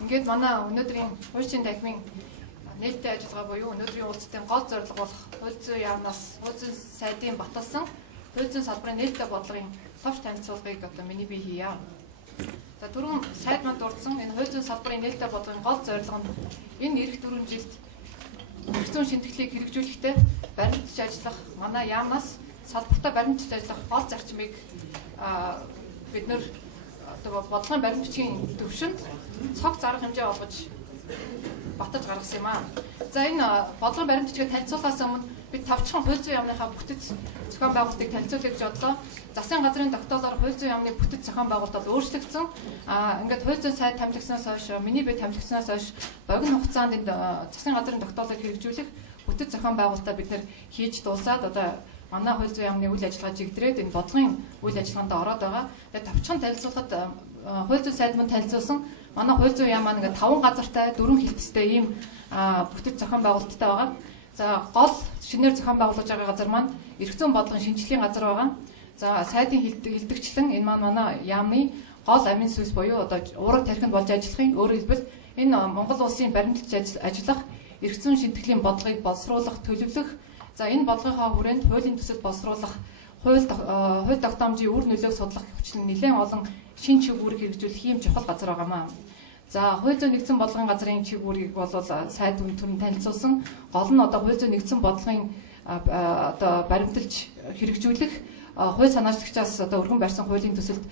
Ингээд манай өнөөдрийн хуульчийн танхимын нээлттэй ажиллагаа буюу өнөөдрийн уулзалтын гол зорилго болох хууль зүйн яамнаас хууль зүйн сайдын баталсан хууль зүйн салбарын нээлттэй бодлогын товч танилцуулгыг одоо миний бие хийе. За түрүүн сайд манд дурдсан энэ хууль зүйн салбарын нээлттэй бодлогын гол зорилго нь энэ эх 4 жилд эрх зүйн шинтгэлийг хэрэгжүүлэхдээ баримтж ажиллах манай яамнаас салбартаа баримтж ажиллах гол зарчмыг бид нэр бодлогын баримт бичгийн төвшөнд цог зарга хэмжээ олгож баталж гаргасан юм аа. За энэ бодлогын баримт бичгээ танилцуулахаас өмнө бид тавчхан хууль зүйн яамныхаа бүтэц зохион байгуулалтыг танилцуулъя гэж бодлоо. Засгийн газрын тогтоолоор хууль зүйн яамны бүтэц зохион байгуулалт өөрчлөгдсөн. Ингээд хууль зүйн сайд тамхигснаас хойш, миний бие тамхигснаас хойш богино хугацаанд энэ засгийн газрын тогтоолыг хэрэгжүүлэх бүтэц зохион байгуулалтаа бид нэр хийж дуусаад одоо манай хууль зүйн яамны үйл ажиллагаа жигдрээд энэ бодлогын үйл ажиллагаанд ороод байгаа. Тэгээд тавчхан танилцуулахад хууль зүйн сайд манд танилцуулсан манай хууль зүйн яам маань ингээд 5 газартай 4 хэлтстэй ийм бүтэц зохион байгуулалттай байгаа. За гол шинээр зохион байгуулж байгаа газар маань эрх зүйн бодлогын шинжилгээний газар байгаа. За сайдын хилдэгчлэн энэ маань манай яамны гол амин сүнс буюу одоо уурга тархинд болж ажиллахын өөрөөр хэлбэл энэ Монгол улсын баримталж ажиллах эрх зүйн шинтгэлийн бодлогыг боловсруулах төлөвлөх. За энэ бодлогынхаа хүрээнд хуулийн төсөл боловсруулах, хууль тогтоомжийн үр нөлөөг судлах хүчлэн нэлээд олон шин чиглэлийг хэрэгжүүлэх ийм чухал газар байгаамаа. За хууль зүйн нэгдсэн бодлогын газрын чиглэлийг бол сайд түрүүн танилцуулсан. Гол нь одоо хууль зүйн нэгдсэн бодлогын одоо баримталж хэрэгжүүлэх хууль санаачлагчаас одоо өргөн барьсан хуулийн төсөлд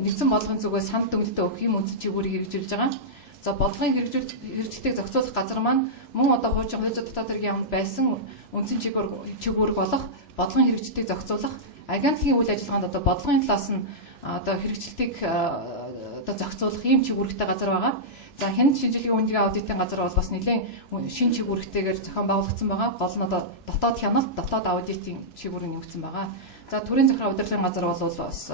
нэгдсэн бодлогын зүгээс санд дүнэлтэд өгөх юм үндсэн чиглэлийг хэрэгжүүлж байгаа. За бодлогын хэрэгжилтийг зохицуулах газар маань мөн одоо хуучин хууль зүйн дотоод хэргийн яамд байсан үндсэн чиглэлийг болох бодлогын хэрэгжилтийг зохицуулах агентлагийн үйл ажиллагаанд одоо бодлогын талаас нь одоо хэрэгжилтийг одоо зохицуулах ийм чиглэлтэй газар байгаа. За хяналт шинжилгээ үндэгийн аудитын газар бол бас нэлээд шин чиглэлтэйгээр зохион байгуулагдсан байгаа. Гол нь одоо дотоод хяналт, дотоод аудитын чиглэлийг нэмэгдсэн байгаа. За төрийн захиргааны удирдлагын газар бол бас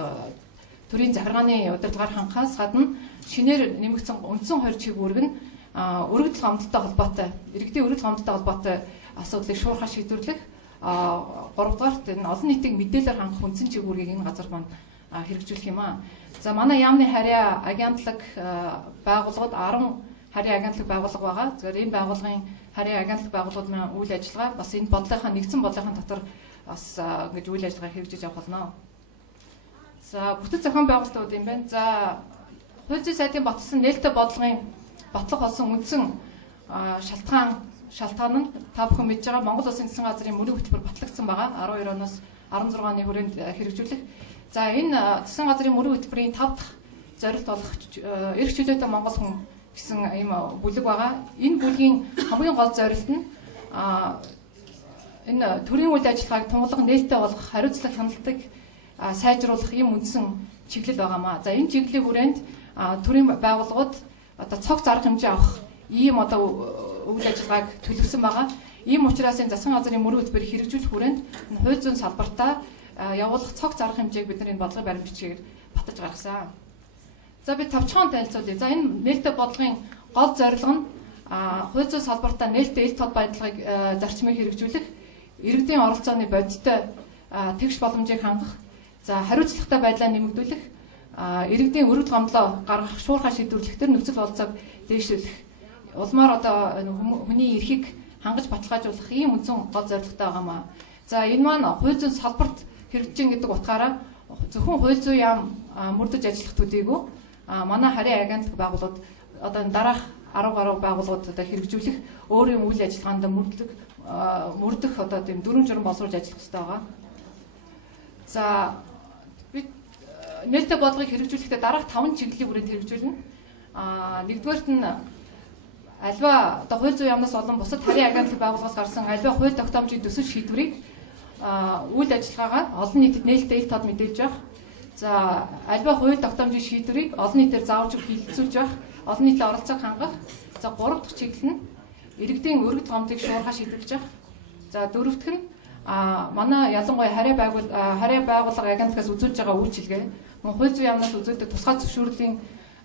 төрийн захиргааны удирдлагаар хангахаас гадна шинээр нэмэгдсэн үндсэн хоёр чиглэлэг нь өргөдөл гомдолтой холбоотой, иргэдийн өргөдөл гомдолтой холбоотой асуудлыг шуурхаа шийдвэрлэх, 3-дугаарт энэ олон нийтийг мэдээлэлээр хангах үндсэн чиглэлийг энэ газар маань хэрэгжүүлэх юм аа. За манай яамны харьяа агентлаг байгууллагад 10 харьяа агентлаг байгууллага байгаа. Тэгэхээр энэ байгууллагын харьяа агентлаг байгууллагын үйл ажиллагаа бас энэ бодлогын нэгдсэн бодлогын дотор бас ингэж үйл ажиллагаа хэрэгжиж явах болно. За бүтэц зохион байгуулалтууд юм байна. За хууль зүйн сайдын баталсан нээлттэй бодлогын батлах болсон үндсэн шалтгаан нь та бүхэн мэдж байгаа Монгол Улсын засгийн газрын мөрийн хөтөлбөр батлагдсан байгаа. 12 оноос 16 оны хүрээнд хэрэгжүүлэх. За энэ засгийн газрын мөрийн хөтөлбөрийн 5 дахь зорилт болох эрх чөлөөтэй Монгол хүн гэсэн ийм бүлэг байгаа. Энэ бүлгийн хамгийн гол зорилт нь энэ төрийн үйл ажиллагааг тунгалаг нээлттэй болгох, хариуцлага хяналтыг сайжруулах ийм үндсэн чиглэл байгаамаа. За энэ чиглэлийн хүрээнд төрийн байгууллагууд одоо цог зарга хэмжээ авах ийм одоо үйл ажиллагааг төлөвлөсөн байгаа. Ийм учраас энэ засгийн газрын мөрийн хөтөлбөрийг хэрэгжүүлэх хүрээнд хууль зүйн салбартаа явуулах цог зарга хэмжээг бид нар энэ бодлогын баримт бичгээр баталж гаргасан. За би тавчхан танилцуулъя. За энэ нээлттэй бодлогын гол зорилго нь хууль зүйн салбартаа нээлттэй ил тод баялагийг зарчмыг хэрэгжүүлэх, иргэдийн оролцооны бодиттой тэгш боломжийг хангах, за хариуцлагатай байдлаа нэмэгдүүлэх, иргэдийн өргөдөл гомдлоо гаргах, шуурхаа шийдвэрлэх төр нөхцөл болцоог дээшлүүлэх, улмаар одоо хүний эрхийг хангаж баталгаажуулах ийм үндсэн гол зорилготой байгаамаа. За энэ маань хууль зүйн салбарт хэрэгжин гэдэг утгаараа зөвхөн хууль зүйн яам мөрдөж ажиллах төдийгүй манай харьяа агентлаг байгууллагууд одоо энэ дараах 10 гаруй байгууллагууд одоо хэрэгжүүлэх өөрийн үйл ажиллагаанд мөрдөх одоо тийм дүрм журм боловсруулж ажиллах хэрэгтэй байгаа. За бид нээлттэй бодлогыг хэрэгжүүлэхдээ дараах 5 чиглэлийн хүрээнд хэрэгжүүлнэ. Нэгдүгээрт нь альва одоо хууль зүйн яамнаас олон бусад харьяа агентлаг байгууллагаас гарсан альва хууль тогтоомжийн төсөл шийдвэрийг үйл ажиллагаагаа олон нийтэд нээлттэй ил тод мэдээлж явах. За альва хууль тогтоомжийн шийдвэрийг олон нийтээр заавж хилцүүлж явах, олон нийтийн оролцоог хангах. За 3 дахь чиглэл нь иргэдийн өргөдөл гомдлыг шуурхаа шийдвэрлэж явах. За 4 дахь нь манай ялангуяа харьяа байгууллага агентлагаас үзүүлж байгаа үйлчилгээ хууль зүйн яамнаас үзүүлдэг тусгай зөвшөөрлийн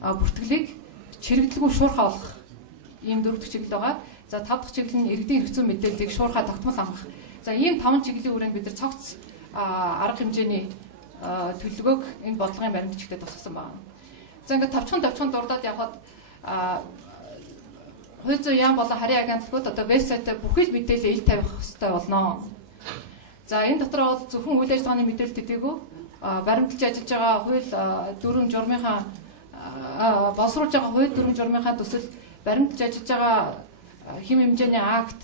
бүртгэлийг чирэгдэлгүй шуурхаа болгох ийм 4 дахь чиглэл байгаа. За 5 дахь чиглэл нь иргэдийн эрх зүйн мэдээллийг шуурхаа тогтмол хангах. За ийм 5 чиглэлийн хүрээнд бид нар цогц арга хэмжээний төлөвлөгөөг энэ бодлогын баримт бичгээр тусгасан байна. За ингээд тавчхан дурдаад явхад хууль зүйн яам болон харийн агентлагууд одоо вебсайтаа бүхэл мэдээлэл ил тавих хэрэгтэй болно. За энэ дотор бол зөвхөн үйл ажиллагааны мэдээлэл төдийгүй баримталж ажиллаж байгаа хууль дүрм журмынхаа боловсруулж байгаа хууль дүрм журмынхаа төсөл баримталж ажиллаж байгаа хэм хэмжээний акт,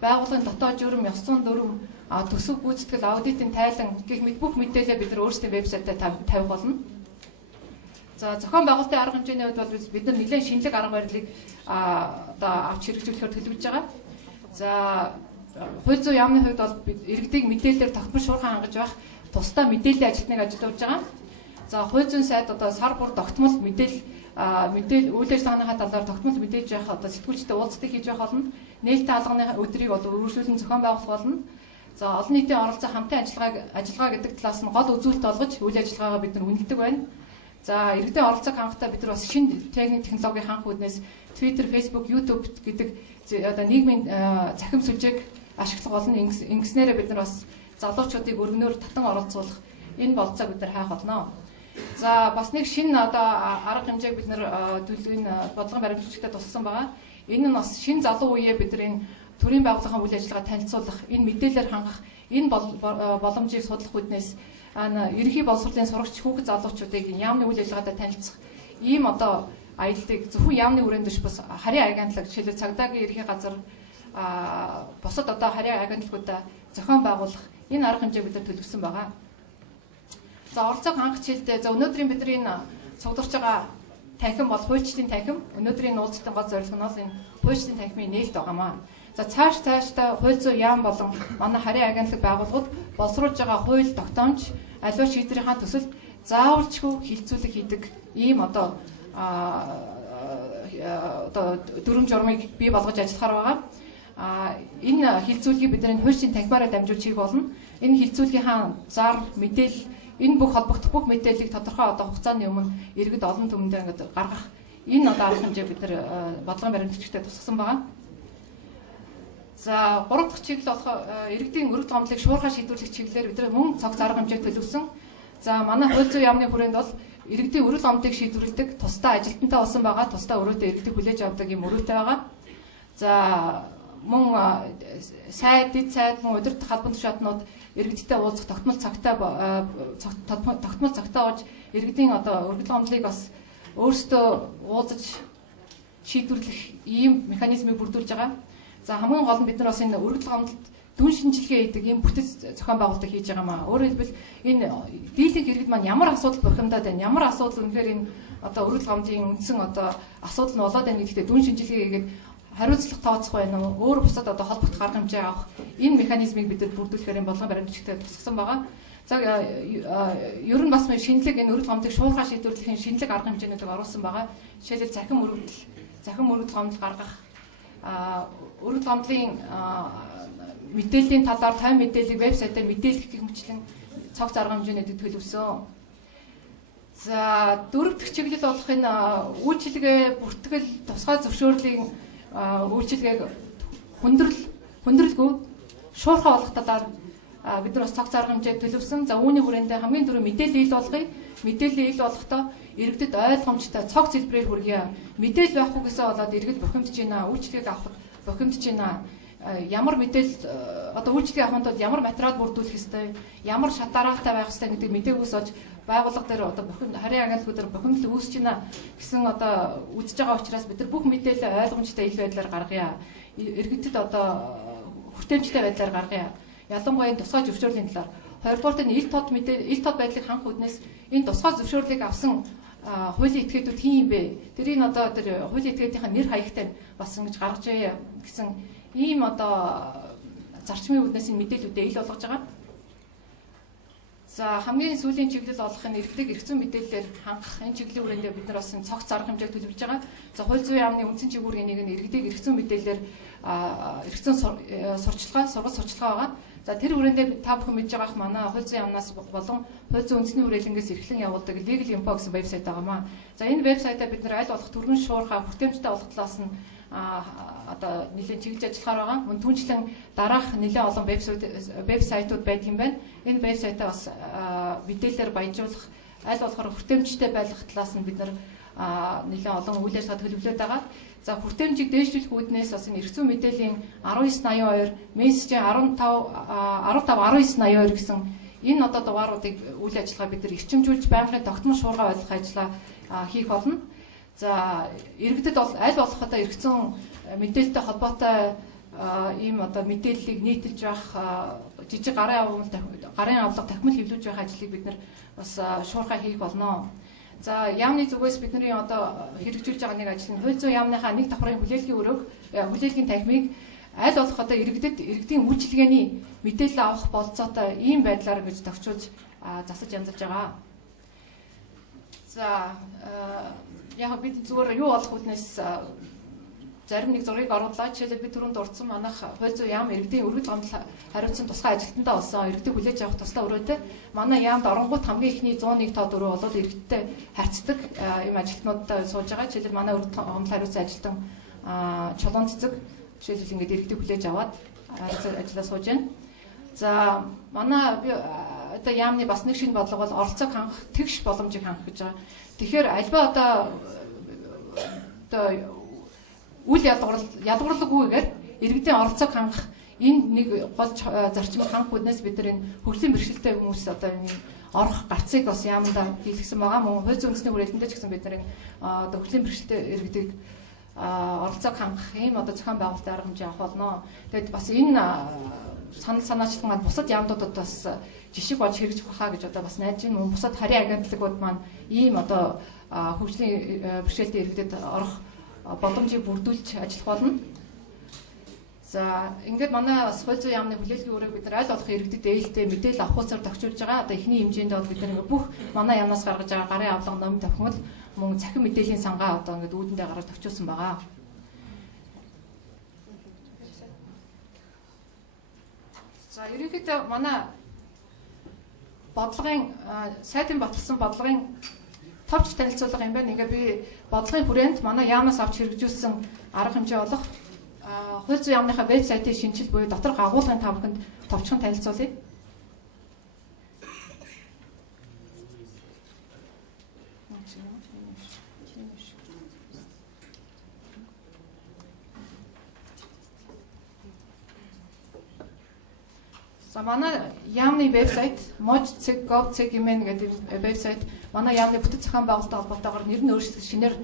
байгууллагын дотоод журам, ёс зүйн дүрм, төсөв гүйцэтгэл, аудитын тайлан гэх мэт бүх мэдээлэлээ бид нар өөрсдийн вебсайтаа тавих болно. За зохион байгуулалтын арга хэмжээний хувьд бол бид нар нэлээд шинэлэг арга барилыг одоо авч хэрэгжүүлэхээр төлөвлөж байгаа. За хууль зүйн яамны хувьд бол иргэдийг мэдээлэлээр тогтмол шуурхай хангаж байх тусдаа мэдээллийн ажилтныг ажиллуулж байгаа. За хууль зүйн сайд одоо сар бүр тогтмол мэдээлэл үйл ажиллагааныхаа талаар тогтмол мэдээж явах одоо сэтгүүлчтэй уулзалтыг хийж явах болно. Нээлттэй хаалганы өдрийг одоо үргэлжлүүлэн зохион байгуулах болно. За олон нийтийн оролцоо хамтын ажиллагаа гэдэг талаас нь гол үзүүлэлт олгож үйл ажиллагаагаа бид нар үнэлдэг байна. За иргэдийн оролцоог хангахтаа бид нар бас шинэ технологи ханх үүднээс Twitter, Facebook, YouTube гэдэг одоо нийгмийн цахим сүлжээг ашиглах болно. Ингэснээрээ бид нар бас залуучуудыг өргөнөөр татан оролцуулах энэ болцоог бид нар хайх болно. За бас нэг шинэ одоо арга хэмжээг бид нар төлөвийн бодлогын баримтлагчтай тусгасан байгаа. Энэ нь бас шинэ залуу үеэ бид нар энэ төрийн байгууллагын үйл ажиллагаа танилцуулах, энэ мэдээлэлээр хангах, энэ боломжийг судлах үүднээс ерөнхий боловсролын сурагч хүүхэд залуучуудыг яамны үйл ажиллагаатай танилцах ийм одоо аяллыг зөвхөн яамны хүрээнд биш бас харийн агентлаг жишээлбэл цагдаагийн ерхий газар бусад одоо харийн агентлагуудаа зохион байгуулах энэ арга хэмжээг бид нар төлөвлөсөн байгаа. За оролцоог хангах хичээлдээ за өнөөдрийн бидний цугдурч байгаа танхим бол хуульчдын танхим. Өнөөдрийн уулзалтын гол зорилго нь бол энэ хуульчдын танхимын нээлт байгаамаа. За цаашдаа хууль зүйн яам болон манай харийн агентлаг байгууллагууд боловсруулж байгаа хууль тогтоомж аливаа шийдвэрийнхаа төсөлд заавалчгүй хилцүүлэг хийдэг ийм одоо дүрм журмыг бий болгож ажиллахаар байгаа. Энэ хилцүүлгийг бид нар хуульчдын танхимаараа дамжуулж хийх болно. Энэ хилцүүлгийнхаа зар мэдээлэл энэ бүх холбогдох бүх мэдээллийг тодорхой одоо хугацааны өмнө иргэд олон түмэндээ ингээд гаргах энэ одоо арга хэмжээ бид нар бодлогын баримтлагчтай тусгасан байгаа. За 3 дахь чиглэл болох иргэдийн өргөд гомдлыг шуурхай шийдвэрлэх чиглэлээр бид нар мөн цогц арга хэмжээг төлөвсөн. За манай хууль зүйн яамны хүрээнд бол иргэдийн өргөд гомдлыг шийдвэрлэдэг тусдаа ажилтнтай болсон байгаа, тусдаа өрөөдөө иргэдийг хүлээж авдаг юм өрөөтэй байгаа. За мөн дэд сайд мөн удирдах албан тушаатнууд иргэдтэй уулзах тогтмол цагтаа олж иргэдийн одоо өргөд гомдлыг бас өөрсдөө уулзаж шийдвэрлэх ийм механизмыг бүрдүүлж байгаа. За хамгийн гол нь бид нар бас энэ өргөд гомдолд дүн шинжилгээ хийдэг ийм бүтэц зохион байгуулалтыг хийж байгаа маа. Өөрөөр хэлбэл энэ дийлэнх иргэд маань ямар асуудал бухимдаад байна, ямар асуудал үнэхээр энэ одоо өргөд гомдлын үндсэн одоо асуудал нь болоод байна гэдэгтээ дүн шинжилгээ хийгээд хариуцлага тооцох байна уу, өөр бусад одоо холбогдох арга хэмжээ авах энэ механизмыг бид нар бүрдүүлэхээр энэ болгон баримтлагчтай тусгасан байгаа. За ер нь бас шинэлэг энэ өргөд гомдлыг шуурхай шийдвэрлэхийн шинэлэг арга хэмжээнүүдийг оруулсан байгаа. Жишээлбэл захин өргөд гомдол гаргах, өргөд гомдлын мэдээллийн талаар тань мэдээллийг вебсайтаар мэдээлэх гэх мэтлэн цогц арга хэмжээнүүдийг төлөвсөн. За дөрөв дэх чиглэл болох энэ үйлчилгээ, бүртгэл, тусгай зөвшөөрлийн үйлчилгээг хүндрэлгүй шуурхай болох талаар бид нар бас цогц арга хэмжээ төлөвсөн. За үүний хүрээндээ хамгийн түрүү мэдээлэл ил болгоё. Мэдээлэл ил болохдоо иргэдэд ойлгомжтой цогц хэлбэрээр хүргье. Мэдээлэл байхгүй гэсэн болоод иргэд бухимдж байна, үйлчилгээг авахд бухимдж байна. Ямар мэдээлэл одоо үйлчлэгээ авахын тулд ямар материал бүрдүүлэх ёстой, ямар шат дараатай байх ёстой гэдэг мэдээгүйс олж байгууллага дээр одоо харийн агентлагуудаар бухимдал үүсэж байна гэсэн одоо үзэж байгаа учраас бид нар бүх мэдээлэл ойлгомжтой ил байдлаар гаргая. Иргэдэд одоо хүртээмжтэй байдлаар гаргая. Ялангуяа тусгай зөвшөөрлийн талаар. Хоёрдугаарт нь ил тод байдлыг ханх үүднээс энэ тусгай зөвшөөрлийг авсан хуулийн этгээдүүд хин юм бэ? Тэрийг одоо тэр хуулийн этгээдийн нэр хаягтай бас ингэж гаргаж яа гэсэн ийм одоо зарчмын үүднээс энэ мэдээллүүдээ ил болгож байгаа. За хамгийн сүүлийн чиглэл болох энэ иргэдэг эрх зүйн мэдээллээр хангах энэ чиглэлийн хүрээндээ бид нар бас цогц арга хэмжээг төлөвлөж байгаа. За хууль зүйн яамны үндсэн чиглэлийн нэг нь иргэдэг эрх зүйн мэдээллээр эрх зүйн сургууль сурчлагаа байгаа. За тэр хүрээндээ та бүхэн мэдж байгаах манай хууль зүйн яамнаас болон хууль зүйн үндэсний хүрээлэнгээс эрхлэн явуулдаг Legal Info гэсэн вебсайт байгаамаа. За энэ вебсайтаа бид нар аль болох түргэн шуурхай хүртээмжтэй болох талаас нь одоо нэлээд чиглэж ажиллахаар байгаа. Мөн түүнчлэн дараах нэлээд олон вебсайтууд байдаг юм байна. Энэ вебсайтаа бас мэдээлэлээр баяжуулах, аль болохоор хүртээмжтэй байх талаас нь бид нар нэлээд олон үйл ажиллагаа төлөвлөд байгаа. За хүртээмжийг дээшлүүлэх үүднээс бас энэ эрх зүйн мэдээллийн 1982, мессежийн 151982 гэсэн энэ одоо дугааруудыг үйл ажиллагаа бид нар эрчимжүүлж байнгын тогтмол шуурга ойлгох ажиллагаа хийх болно. За иргэдэд бол аль болох одоо эрх зүйн мэдээлэлтэй холбоотой ийм одоо мэдээллийг нийтэлж байх жижиг гарын авлага тахимал хэвлүүлж байх ажлыг бид нар бас шуурхай хийх болно. За яамны зүгээс бидний одоо хэрэгжүүлж байгаа нэг ажил нь хууль зүйн яамныхаа нэг давхрын хүлээлгийн өрөөг хүлээлгийн тахимыг аль болох одоо иргэдийн үйлчилгээний мэдээлэл авах болцоотой ийм байдлаар гэж тохижуулж засаж янзалж байгаа. За яг бид зүгээр юу болох үүднээс зарим нэг зургийг оруулаад жишээлбэл бид түрүүнд дурдсан манайх хууль зүйн яам иргэдийн өргөд гомдол хариуцсан тусгай ажилтнаа болсон иргэдэг хүлээж авах туслаа өрөөтэй манай яамд оронгууд хамгийн ихний 101 тоо дөрөв болоод иргэдтэй харьцдаг ийм ажилтнуудтай сууж байгаа. Жишээлбэл манай өргөд гомдол хариуцсан ажилтан чулуун цэцэг жишээлбэл ингээд иргэдэг хүлээж аваад ажиллаа сууж байна. За манай одоо яамны бас нэг шинэ бодлого бол оролцоог хангах тэгш боломжийг хангах гэж байгаа. Тэгэхээр альва одоо үйл ялгуурлаггүйгээр иргэдийн оролцоог хангах энэ нэг гол зарчмыг хангах үүднээс бид нар энэ хөгжлийн бэрхшээлтэй хүмүүс одоо энэ орох гарцыг бас яамдаа хийлгсэн байгаа. Мөн хууль зүйн үндэсний хүрээлэндээ ч гэсэн бид нар энэ одоо хөгжлийн бэрхшээлтэй иргэдийг оролцоог хангах ийм одоо зохион байгуулалтын арга хэмжээ авах болно. Тэгэд бас энэ санаачлагын бусад яамдуудад бас жишг болж хэрэгжих байхаа гэж одоо бас найдаж байна. Бусад харийн агентлагууд маань ийм одоо хөгжлийн бэрхшээлтэй иргэдэд орох боломжийг бүрдүүлж ажиллах болно. За ингээд манай бас хууль зүйн яамны хүлээлгийн өрөөг бид нар аль болох иргэдэд ээлтэй мэдээлэл авах усаар тохижуулж байгаа. Одоо эхний хэмжээнд бол бид нар бүх манай яамнаас гаргаж байгаа гарын авлага номын тохиомол мөн цахим мэдээллийн сангаа одоо ингээд үүдэндээ гараад тохижуулсан байгаа. За ерөнхийдөө манай бодлогын сайдын баталсан бодлогын товч танилцуулга юм байна. Ингээд би бодлогын хүрээнд манай яамнаас авч хэрэгжүүлсэн арга хэмжээ болох хууль зүйн яамныхаа вебсайтын шинжил буюу доторх агуулгын тавханд товчхон танилцуулъя. За манай яамны вебсайт moj.gov.cgmn гэдэг вебсайт манай яамны бүтэц зохион байгуулалттай холбоотойгоор нэр нь өөрчлөлт шинээр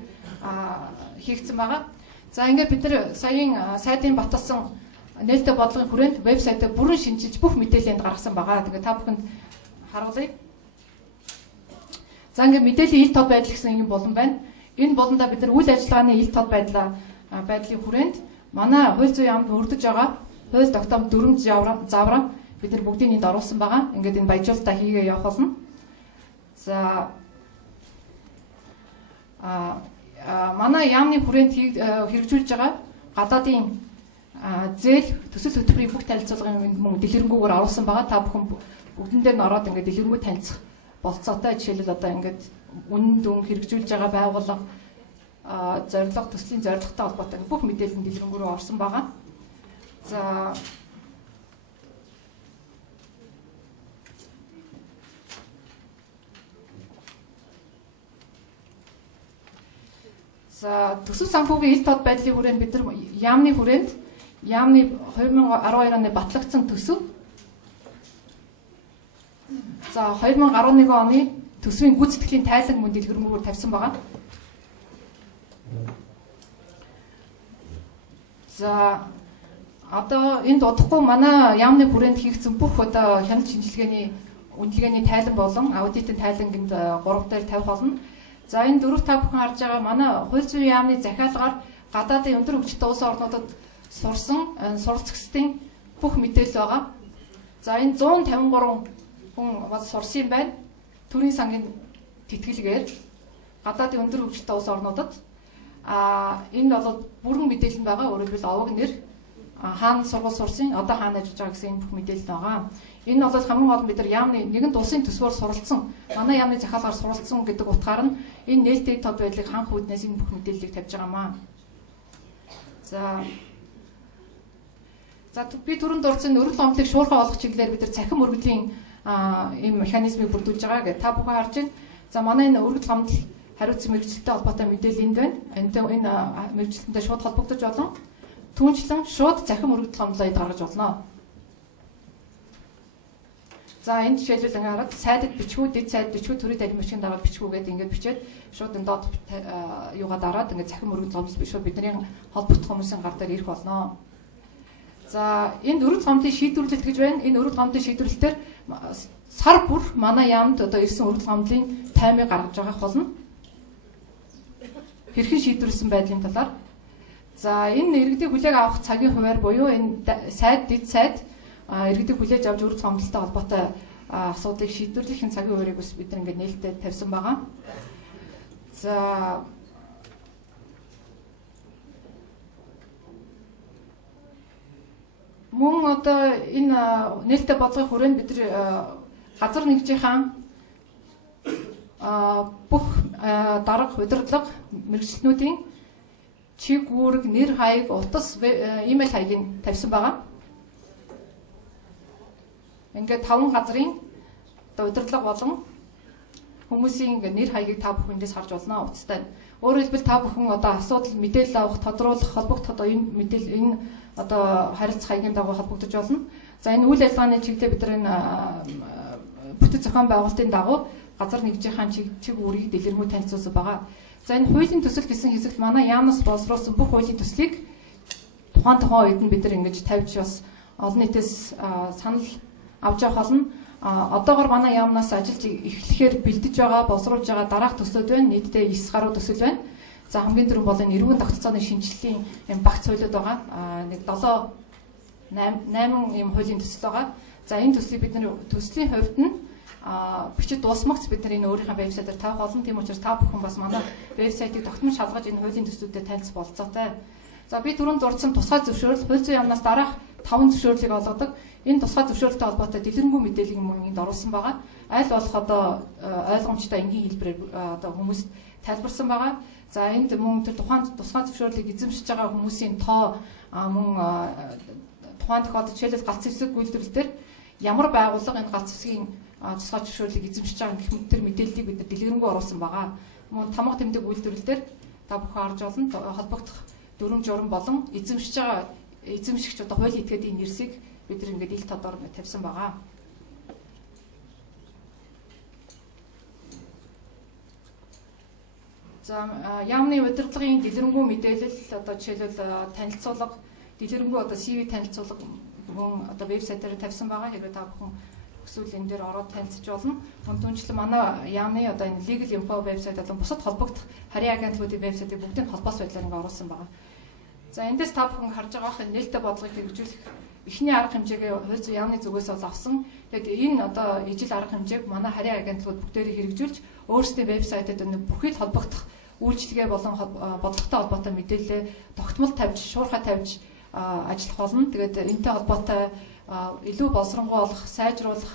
хийгдсэн байгаа. За ингээд бид нар саяын сайдын баталсан нээлттэй бодлогын хүрээнд вебсайтыг бүрэн шинжилж бүх мэдээлэлд гаргасан байгаа. Тэгээ та бүхэнд харуулъя. За ингээд мэдээллийн ил тод байдал гэсэн юм болон байна. Энэ болондоо бид нар үйл ажиллагааны ил тод байдлын хүрээнд манай хууль зүйн яамд өрдөж байгаа хууль тогтоомж дүрм заврам бид нар бүгдийг энд оруулсан байгаа. Ингээд энэ баяжуулалтаа хийгээ явах болно. За манай яамны хүрээнд хэрэгжүүлж байгаа гадаадын зээл төсөл хөтөлбөрийн бүх танилцуулгын мөн дэлгэрэнгүйгээр оруулсан байгаа. Та бүхэн бүгдэндээ нь ороод ингээд дэлгэрэнгүй танилцах болцоотой. Жишээлбэл одоо ингээд үнэн дүн хэрэгжүүлж байгаа байгууллага зорилго төслийн зорилготой холбоотой бүх мэдээлэл нь дэлгэрэнгүй рүү орсон байгаа. За төсөв санхүүгийн ил тод байдлын хүрээнд бид нар яамны хүрээнд яамны 2012 оны батлагдсан төсөв. За 2011 оны төсвийн гүйцэтгэлийн тайлан мөн дэлгэрэнгүйгээр тавьсан байгаа. За одоо энд удахгүй манай яамны хүрээнд хийгдсэн бүх одоо хяналт шинжилгээний үнэлгээний тайлан болон аудитын тайланг энд 3 дээр тавих болно. За энэ дөрөв та бүхэн харж байгаа манай хууль зүйн яамны захиалгаар гадаадын өндөр хөгжилтэй улс орнуудад сурсан суралцагчдын бүх мэдээлэл байгаа. За энэ 153 хүн бас сурсан юм байна. Төрийн сангийн тэтгэлгээр гадаадын өндөр хөгжилтэй улс орнуудад энэ бол бүрэн мэдээлэл нь байгаа. Өөрөөр хэлбэл овог нэр хаана сургууль сурсан, одоо хаана ажиллаж байгаа гэсэн энэ бүх мэдээлэл байгаа. Энэ бол хамгийн гол бид нар яамны нэгэн улсын төсвөөр суралцсан, манай яамны захиалгаар суралцсан гэдэг утгаар нь энэ нээлттэй тод байдлыг хангах үүднээс энэ бүх мэдээллийг тавьж байгаамаа. За би түрүүнд дурдсан өргөл гомдлыг шуурхай болгох чиглэлээр бид нар цахим өргөдлийн ийм механизмыг бүрдүүлж байгаа гэж та бүхэн харж байна. За манай энэ өргөл гомдол хариуцсан мэргэжилттэй холбоотой мэдээлэл энд байна. Энэ мэргэжилтэндээ шууд холбогдож болно. Түүнчлэн шууд захин мөрөгдөл гомдлоо гаргаж болно. За энэ жишээлбэл ингээд хараад сайдд бичгүү, дэд сайд бичгүү, төрийн танхим бичгийн дараа бичгүү гэдэг ингээд бичээд шууд энэ доод юугаа дараад ингээд захин мөрөгдөл гомдол биш шууд бидний холбогдох хүмүүсийн гар дээр ирэх болно. За энд өргөд гомдлын шийдвэрлэлт гэж байна. Энэ өргөд гомдлын шийдвэрлэлтээр сар бүр манай яамд одоо ирсэн өргөд гомдлын таймыг гаргаж байгаа болно. Хэрхэн шийдвэрлсэн байдлын талаар. За энэ иргэдийг хүлээг авах цагийн хуваар буюу энэ сайд, дэд сайд иргэдийг хүлээж авч өргөд гомдолтой холбоотой асуудлыг шийдвэрлэх цагийн хуваарийг бас бид ингээд нээлттэй тавьсан байгаа. За мөн одоо энэ нээлттэй бодлогын хүрээнд бид газар нэгжийнхэн бүх дарга, удирдлага, мэргэжилтнүүдийн чиг үүрэг, нэр хаяг, утас, имэйл хаягийг тавьсан байгаа. Ингээд 5 газрын одоо удирдлага болон хүмүүсийн нэр хаягийг та бүхэндээс харж болно утастай. Өөрөөр хэлбэл та бүхэн одоо асуудал мэдээлэл авах, тодруулах, холбогдох одоо энэ мэдээлэл энэ одоо харилцах хаягийн дагуу холбогдож болно. За энэ үйл ажиллагааны чиглэлээр бид нар энэ бүтэц зохион байгуулалтын дагуу газар нэгжийнхэн чиг үүргийг дэлгэрэнгүй танилцуулсан байгаа. За энэ хуулийн төсөл гэсэн хэсэгт манай яамнаас боловсруулсан бүх хуулийн төслийг тухайн үед нь бид нар ингэж тавьж бас олон нийтээс санал авч явах болно. Одоогоор манай яамнаас ажиллаж эхлэхээр бэлдэж байгаа, боловсруулж байгаа дараах төслүүд байна. Нийтдээ 9 гаруй төсөл байна. За хамгийн түрүүнд бол энэ эрүүгийн тогтолцооны шинжиллийн юм багц хуулиуд байгаа. Нэг 7-8 юм хуулийн төсөл байгаа. За энэ төслийг бид нар төслийн хувьд нь бичиж дуусмагц бид нар энэ өөрийнхөө вебсайтаар тавих болно. Тийм учраас та бүхэн бас манай вебсайтыг тогтмол шалгаж энэ хуулийн төслүүдэд танилцах болцоотой. За би түрүүнд дурдсан тусгай зөвшөөрөл хууль зүйн яамнаас дараах 5 зөвшөөрлийг олгодог. Энэ тусгай зөвшөөрлөлтэй холбоотой дэлгэрэнгүй мэдээллийг мөн энд оруулсан байгаа. Аль болох одоо ойлгомжтой энгийн хэлбэрээр одоо хүмүүст тайлбарсан байгаа. За энд мөн тэр тухайн тусгай зөвшөөрлийг эзэмшиж байгаа хүмүүсийн тоо мөн тухайн тохиолдолд жишээлбэл галт зэвсэг үйлдвэрлэлээр ямар байгууллага энэ галт зэвсгийн тусгай зөвшөөрлийг эзэмшиж байгаа гэх мэт тэр мэдээллийг бид дэлгэрэнгүй оруулсан байгаа. Мөн тамга тэмдэг үйлдвэрлэлээр та бүхэн харж болно холбогдох дүрм журам болон эзэмшигч одоо хуулийн этгээдийн нэрсийг бид нар ингээд ил тодор тавьсан байгаа. За яамны удирдлагын дэлгэрэнгүй мэдээлэл одоо жишээлбэл танилцуулга, дэлгэрэнгүй одоо CV танилцуулга мөн одоо вебсайтаар тавьсан байгаа. Хэрвээ та бүхэн эсвэл энэ дээр ороод танилцж болно. Мөн түнчлэн манай яамны одоо энэ legal info вебсайт болон бусад холбогдох харийн агентлагуудын вебсайтыг бүгдийг холбоос байдлаар ингээд оруулсан байгаа. За эндээс та бүхэн харж байгаа бох нээлттэй бодлогыг хэрэгжүүлэх эхний арга хэмжээгээ хууль зүйн яамны зүгээс бол авсан. Тэгээд энэ одоо ижил арга хэмжээг манай харийн агентлагууд бүгдээрээ хэрэгжүүлж өөрсдийн вебсайтад бүхий л холбогдох үйлчилгээ болон бодлоготой холбоотой мэдээлэл тогтмол тавьж, шуурхай тавьж ажиллах болно. Тэгээд энэтэй холбоотой илүү боловсронгуй болох, сайжруулах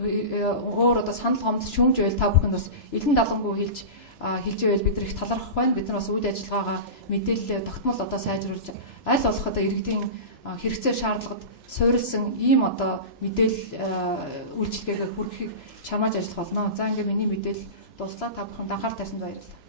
өөр одоо санал гомдол шүүмж байл та бүхэнд бас элен далангуй хэлж байвал бид нар их талархах байна. Бид нар бас үйл ажиллагаагаа мэдээлэл тогтмол одоо сайжруулж аль болох одоо иргэдийн хэрэгцээ шаардлагад суурилсан ийм одоо мэдээлэл үйлчилгээгээ хүргэхийг чамааж ажиллах болно. За ингээд миний мэдээлэл дуслаа. Та бүхэнд анхаарал тавьсанд баярлалаа.